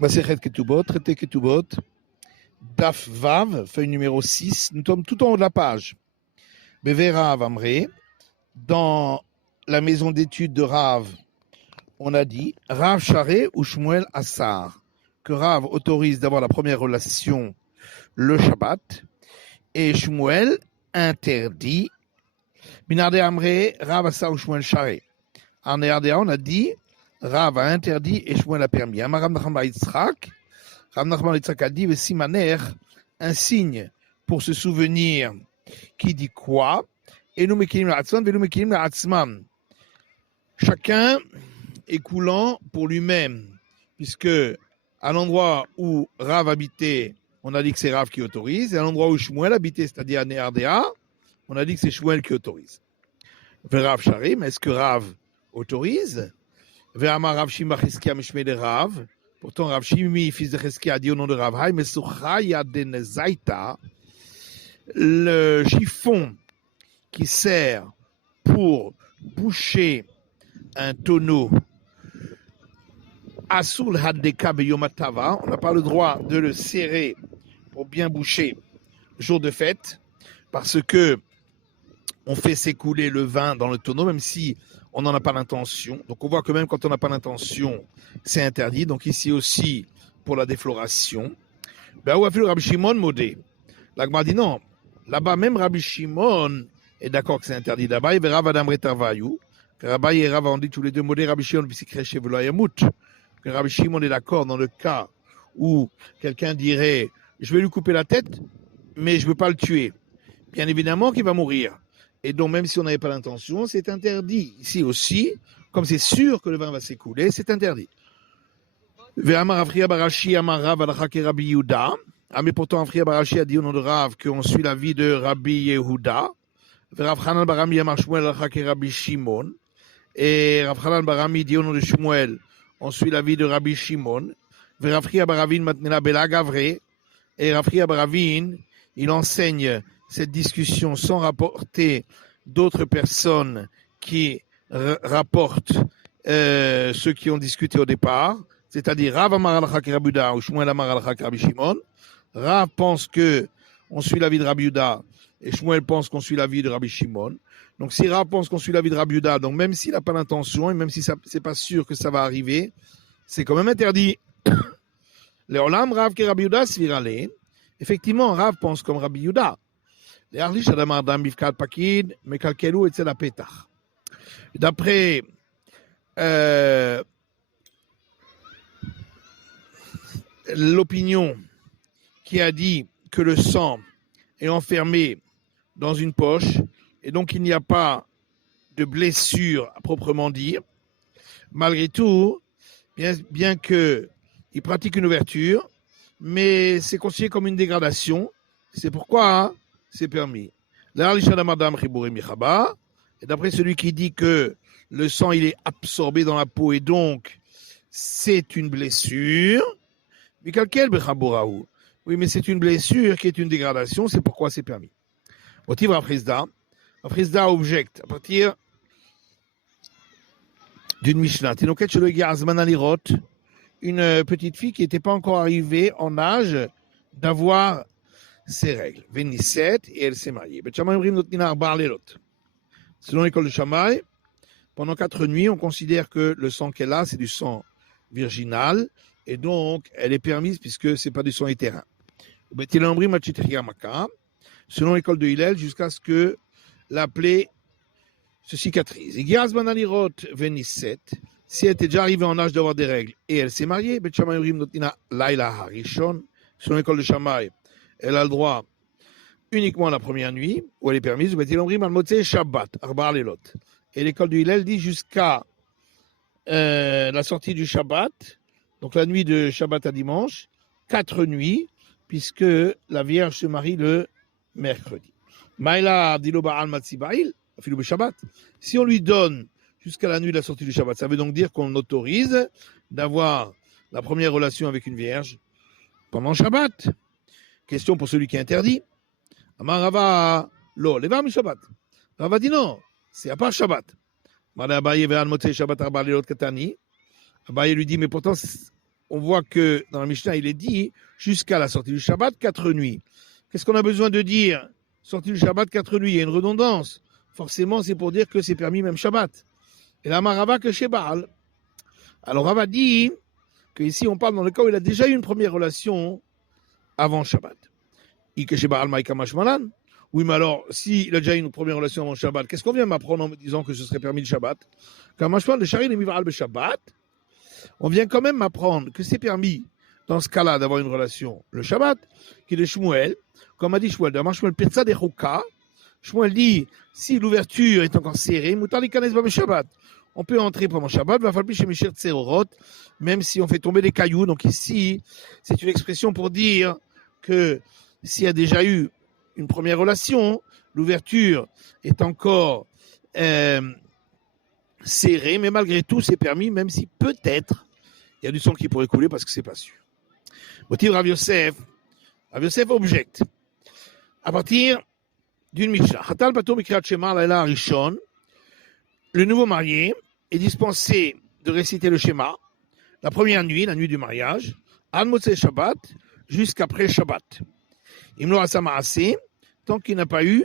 Masechet Ketubot, traité Ketubot, Daf Vav, feuille numéro 6. Nous sommes tout en haut de la page. Beve Rav Amré, dans la maison d'études de Rav, on a dit Rav Charé ou Shmuel Assar, que Rav autorise d'avoir la première relation le Shabbat, et Shmuel interdit. Binarde Amré, Rav Assar ou Shmuel Charé. En Erdéa, on a dit Rav a interdit et Shmuel a permis. Amaram Nachman bar Yitzhak, Rav Nachman bar Yitzhak a dit Vesimaner, un signe pour se souvenir qui dit quoi? Et nous mekilim la'atzman, ve nous mekilim la'atzman. Chacun est coulant pour lui-même, puisque à l'endroit où Rav habitait, on a dit que c'est Rav qui autorise, et à l'endroit où Shmuel habitait, c'est-à-dire à Néardéa, on a dit que c'est Shmuel qui autorise. Rav Sharim, est-ce que Rav autorise? Ve'amar Rav Shimi Cheskia mishmei de Rav. Pourtant, Rav Shimi, fils de Cheskia, a dit au nom de Rav Hay, Mesuchaya den Zaita, le chiffon qui sert pour boucher un tonneau, Asul Haddeka beyomatava, on n'a pas le droit de le serrer pour bien boucher jour de fête, parce que on fait s'écouler le vin dans le tonneau, même si on n'en a pas l'intention. Donc on voit que même quand on n'a pas l'intention, c'est interdit. Donc ici aussi, pour la défloration. Ben, où a fait le Rabbi Shimon modé? L'Agma dit non. Là-bas, même Rabbi Shimon est d'accord que c'est interdit. Là-bas, il y avait Rav Adam Retavayou. Rabbi et Rav ont dit tous les deux modé Rabbi Shimon, puis c'est créché Veloyamut. Que Rabbi Shimon est d'accord dans le cas où quelqu'un dirait je vais lui couper la tête, mais je ne veux pas le tuer. Bien évidemment qu'il va mourir. Et donc, même si on n'avait pas l'intention, c'est interdit. Ici aussi, comme c'est sûr que le vin va s'écouler, c'est interdit. Mais pourtant, Afria Barashi a dit au nom de Rav qu'on suit la vie de Rabbi Yehuda. Rav Hanan Barami Amar Shmuel Rabbi Shimon. Et Rav Hanan Barami dit au nom de Shmuel, on suit la vie de Rabbi Shimon. Rav Chia Baravin Matnela Bela Gavre. Et Rav Chia Baravin, il enseigne cette discussion sans rapporter d'autres personnes qui rapportent ceux qui ont discuté au départ, c'est-à-dire Rav Amar al-Hak Rabbi Yehuda ou Shmuel Amar al-Hak Rabbi Shimon. Rav pense que on suit la vie de Rabbi Yehuda et Shmuel pense qu'on suit la vie de Rabbi Shimon. Donc si Rav pense qu'on suit la vie de Rabbi Yehuda, donc même s'il n'a pas l'intention et même si c'est pas sûr que ça va arriver, c'est quand même interdit. Le Olam Rav que Rabbi Yehuda svirale. Effectivement, Rav pense comme Rabbi Yehuda. D'après l'opinion qui a dit que le sang est enfermé dans une poche et donc il n'y a pas de blessure à proprement dire, malgré tout, bien qu'il pratique une ouverture, mais c'est considéré comme une dégradation. C'est pourquoi c'est permis. Et d'après celui qui dit que le sang il est absorbé dans la peau et donc c'est une blessure, oui, mais c'est une blessure qui est une dégradation, c'est pourquoi c'est permis. Motiv Rafrizda objecte à partir d'une Mishnah. Une petite fille qui n'était pas encore arrivée en âge d'avoir ses règles. 27 et elle s'est mariée. Selon l'école de Shammai, pendant 4 nuits, on considère que le sang qu'elle a, c'est du sang virginal et donc elle est permise puisque ce n'est pas du sang éthérien. Selon l'école de Hillel, jusqu'à ce que la plaie se cicatrise. Si elle était déjà arrivée en âge d'avoir des règles et elle s'est mariée, selon l'école de Shammai, elle a le droit uniquement à la première nuit, où elle est permise. Et l'école du Hillel dit jusqu'à la sortie du Shabbat, donc la nuit de Shabbat à dimanche, 4 nuits, puisque la Vierge se marie le mercredi. Si on lui donne jusqu'à la nuit de la sortie du Shabbat, ça veut donc dire qu'on autorise d'avoir la première relation avec une Vierge pendant Shabbat. Question pour celui qui est interdit. Amar Rava, lo, leva mi Shabbat. Rava dit non, c'est à part Shabbat. Abaye lui dit, mais pourtant, on voit que dans la Mishnah, il est dit jusqu'à la sortie du Shabbat, 4 nuits. Qu'est-ce qu'on a besoin de dire? Sortie du Shabbat, 4 nuits, il y a une redondance. Forcément, c'est pour dire que c'est permis même Shabbat. Et là, Marava que chez Baal. Alors, Rava dit qu'ici, on parle dans le cas où il a déjà eu une première relation avant Shabbat. Oui, mais alors, s'il a déjà eu une première relation avant Shabbat, qu'est-ce qu'on vient m'apprendre en me disant que ce serait permis le Shabbat? On vient quand même m'apprendre que c'est permis, dans ce cas-là, d'avoir une relation le Shabbat, qui est de Shmuel, comme a dit Shmuel, dans Shmuel Pirza de Chouka, Shmuel dit, si l'ouverture est encore serrée, Shabbat. On peut entrer pendant Shabbat, même si on fait tomber des cailloux. Donc ici, c'est une expression pour dire que s'il y a déjà eu une première relation, l'ouverture est encore serrée, mais malgré tout, c'est permis, même si peut-être il y a du sang qui pourrait couler parce que c'est pas sûr. Motif Rav Yosef objecte à partir d'une Mishnah. Hatal Bato Mikrat Shema Laila Rishon. Le nouveau marié est dispensé de réciter le schéma la première nuit, la nuit du mariage, Al Motzei Shabbat, jusqu'après Shabbat. Imlo Asama Aseh, tant qu'il n'a pas eu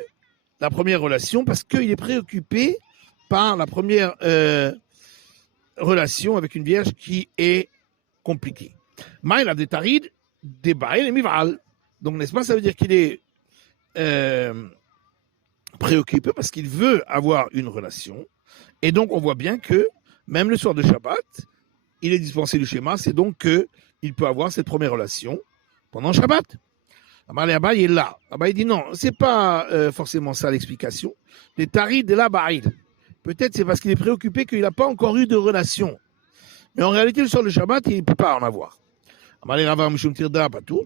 la première relation, parce qu'il est préoccupé par la première relation avec une vierge qui est compliquée. Maïla de Tarid, Debaïl et Mival. Donc, n'est-ce pas, ça veut dire qu'il est préoccupé parce qu'il veut avoir une relation. Et donc, on voit bien que, même le soir de Shabbat, il est dispensé du schéma, c'est donc qu'il peut avoir cette première relation pendant Shabbat. Abaye est là. Abaye dit non, c'est pas forcément ça l'explication. Les tarid de la Baïl. Peut-être c'est parce qu'il est préoccupé qu'il n'a pas encore eu de relation. Mais en réalité, le soir de Shabbat, il ne peut pas en avoir. Abaye Rava Mishum Tirda, pas tout.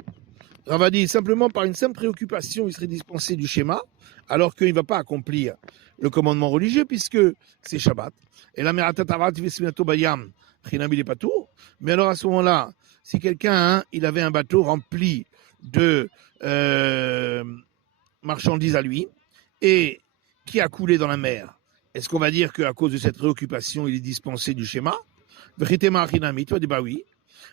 Rava dit simplement par une simple préoccupation, il serait dispensé du schéma, alors qu'il ne va pas accomplir le commandement religieux puisque c'est Shabbat. Et la Meratatavat Vesminato Bayam, Chinami pas tout. Mais alors à ce moment-là, si quelqu'un, il avait un bateau rempli de marchandises à lui et qui a coulé dans la mer, est-ce qu'on va dire qu'à cause de cette préoccupation, il est dispensé du schéma? Vechitema Chinami, tu vas dire bah oui.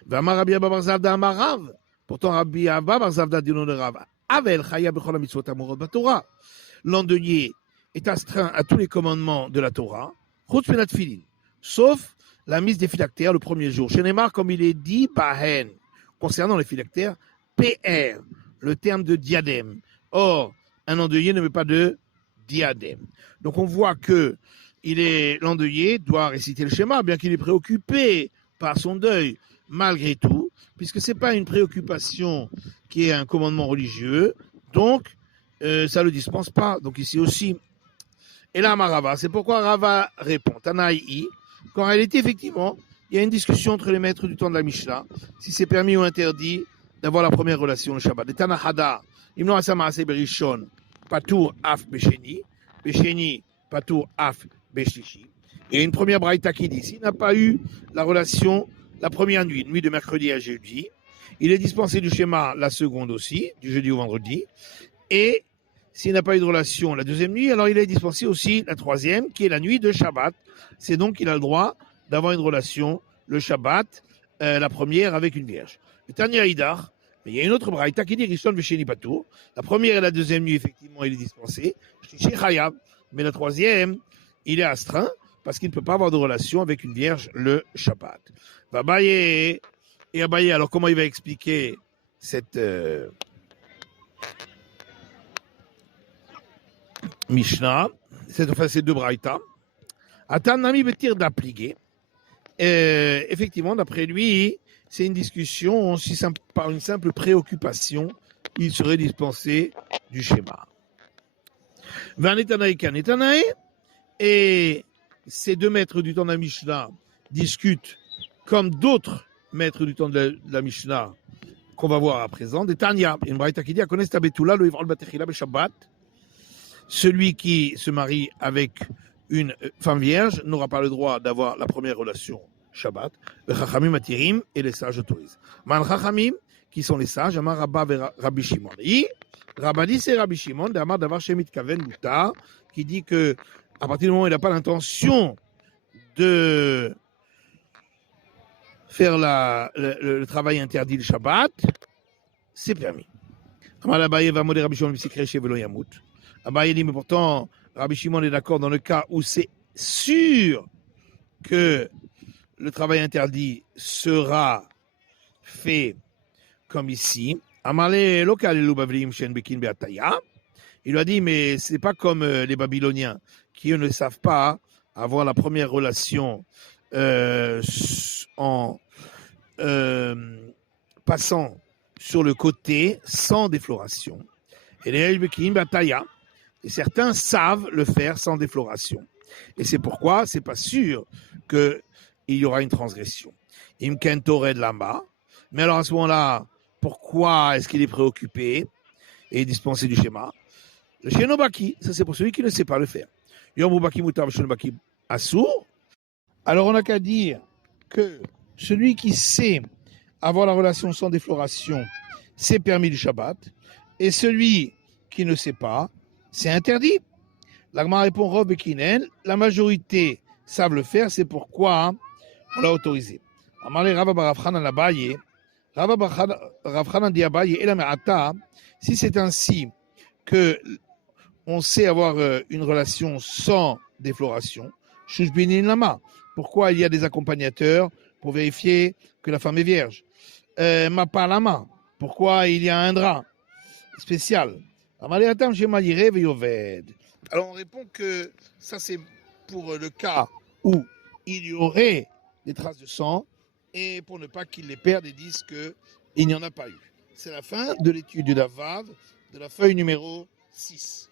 Vama Rabbi Abba Barzavda Amarav. Pourtant, Rabbi Abba Barzavda dit non de Rav. Avel Chaya Bechol HaMitzvot Amorot BaTorah. L'endeuillé est astreint à tous les commandements de la Torah, Chutz Minat Tfilin, sauf la mise des phylactères le premier jour. Chez Neymar, comme il est dit, Bahen, concernant les phylactères, PR, le terme de diadème. Or, un endeuillé ne met pas de diadème. Donc on voit que l'endeuillé doit réciter le schéma, bien qu'il est préoccupé par son deuil, malgré tout, puisque ce n'est pas une préoccupation qui est un commandement religieux, donc ça ne le dispense pas. Donc ici aussi, et là, Marava, c'est pourquoi Rava répond, Tanaï, qu'en réalité, effectivement, il y a une discussion entre les maîtres du temps de la Mishnah, si c'est permis ou interdit d'avoir la première relation le Shabbat. Et Tanahada, Imno Asama Ase Berishon, Patour Af Besheni, Besheni, Patour Af Beshlishi. Et une première braïta qui dit, s'il n'a pas eu la relation la première nuit, nuit de mercredi à jeudi, il est dispensé du schéma la seconde aussi, du jeudi au vendredi, et s'il n'a pas eu de relation la deuxième nuit, alors il est dispensé aussi la troisième, qui est la nuit de Shabbat. C'est donc qu'il a le droit d'avoir une relation le Shabbat, la première avec une vierge. Le Tanya Hidar, mais il y a une autre braïta qui dit Rishon Vesheni Patur. La première et la deuxième nuit, effectivement, il est dispensé. Mais la troisième, il est astreint parce qu'il ne peut pas avoir de relation avec une vierge le Shabbat. Abaye, et Abaye, alors comment il va expliquer cette Mishnah, ces deux braïtas? Atanami Betir d'appliquer. Effectivement, d'après lui, c'est une discussion, si par une simple préoccupation, il serait dispensé du schéma. Vanetanaï Kanetanaï, et ces deux maîtres du temps de la Mishnah discutent comme d'autres maîtres du temps de la Mishnah qu'on va voir à présent. Des Tanya, une braïta qui dit à connaître Betula, le Ivral Batechila Shabbat. Celui qui se marie avec une femme vierge n'aura pas le droit d'avoir la première relation Shabbat. Le Chachamim Atirim et les sages autorisent. Man Chachamim, qui sont les sages, Amar Rabba et Rabbi Shimon. Et Rabbi c'est Rabbi Shimon, d'Amar Davar Shemit Kaven Mutar, qui dit que à partir du moment où il n'a pas l'intention de faire le travail interdit le Shabbat, c'est permis. Abaye va modérer Rabbi Shimon Bisikreche Velo Yamut. Abaye dit, mais pourtant, Rabbi Shimon est d'accord dans le cas où c'est sûr que le travail interdit sera fait comme ici. Amale local Lubavlim Shen Bekin Beataya. Il lui a dit, mais c'est pas comme les Babyloniens qui eux ne savent pas avoir la première relation en passant sur le côté sans défloration. Et les Bekin Beataya. Et certains savent le faire sans défloration. Et c'est pourquoi c'est pas sûr qu'il y aura une transgression. Imken Tored Lama. Mais alors à ce moment-là, pourquoi est-ce qu'il est préoccupé et dispensé du schéma? Le Shenobaki, ça c'est pour celui qui ne sait pas le faire. Yomubaki Mutav Shenobaki Assour. Alors on n'a qu'à dire que celui qui sait avoir la relation sans défloration, c'est permis du Shabbat. Et celui qui ne sait pas, c'est interdit. L'Agma répond Rob et Kinen, la majorité savent le faire, c'est pourquoi on l'a autorisé. Amaré Rabba Barafchanan Abaye, Rabba Barafchanan dit Abaye, et la Me'ata, si c'est ainsi que on sait avoir une relation sans défloration, Shushbinin Lama, pourquoi il y a des accompagnateurs pour vérifier que la femme est vierge? Mapa Lama, pourquoi il y a un drap spécial? Alors on répond que ça c'est pour le cas où il y aurait des traces de sang et pour ne pas qu'ils les perdent et disent qu'il n'y en a pas eu. C'est la fin de l'étude de la VAV de la feuille numéro 6.